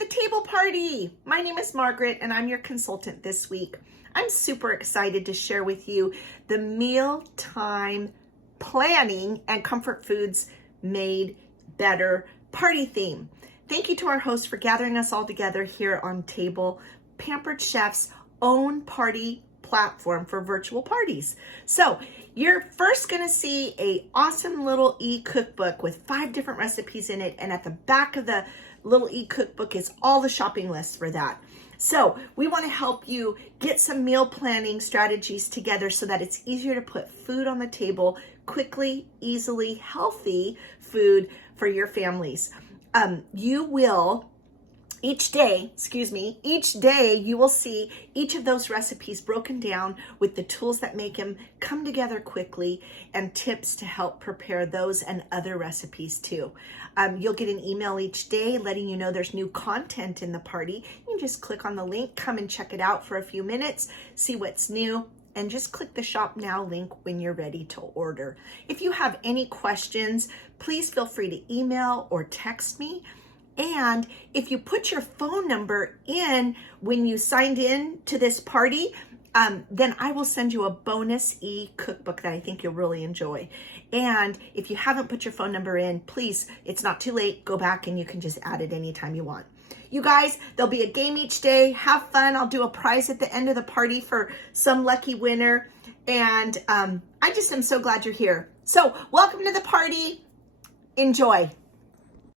the table party. My name is Margaret and I'm your consultant this week. I'm super excited to share with you the mealtime planning and comfort foods made better party theme. Thank you to our host for gathering us all together here on Table, Pampered Chef's own party platform for virtual parties. So you're first going to see a awesome little e-cookbook with 5 different recipes in it, and at the back of the little e-cookbook is all the shopping lists for that. So we want to help you get some meal planning strategies together so that it's easier to put food on the table quickly, easily, healthy food for your families. You will each day you will see each of those recipes broken down with the tools that make them come together quickly and tips to help prepare those and other recipes too. You'll get an email each day letting you know there's new content in the party. You can just click on the link, come and check it out for a few minutes, see what's new, and just click the Shop Now link when you're ready to order. If you have any questions, please feel free to email or text me. And if you put your phone number in when you signed in to this party, then I will send you a bonus e-cookbook that I think you'll really enjoy. And if you haven't put your phone number in, please, it's not too late. Go back and you can just add it anytime you want. You guys, there'll be a game each day. Have fun. I'll do a prize at the end of the party for some lucky winner. And I just am so glad you're here. So welcome to the party. Enjoy.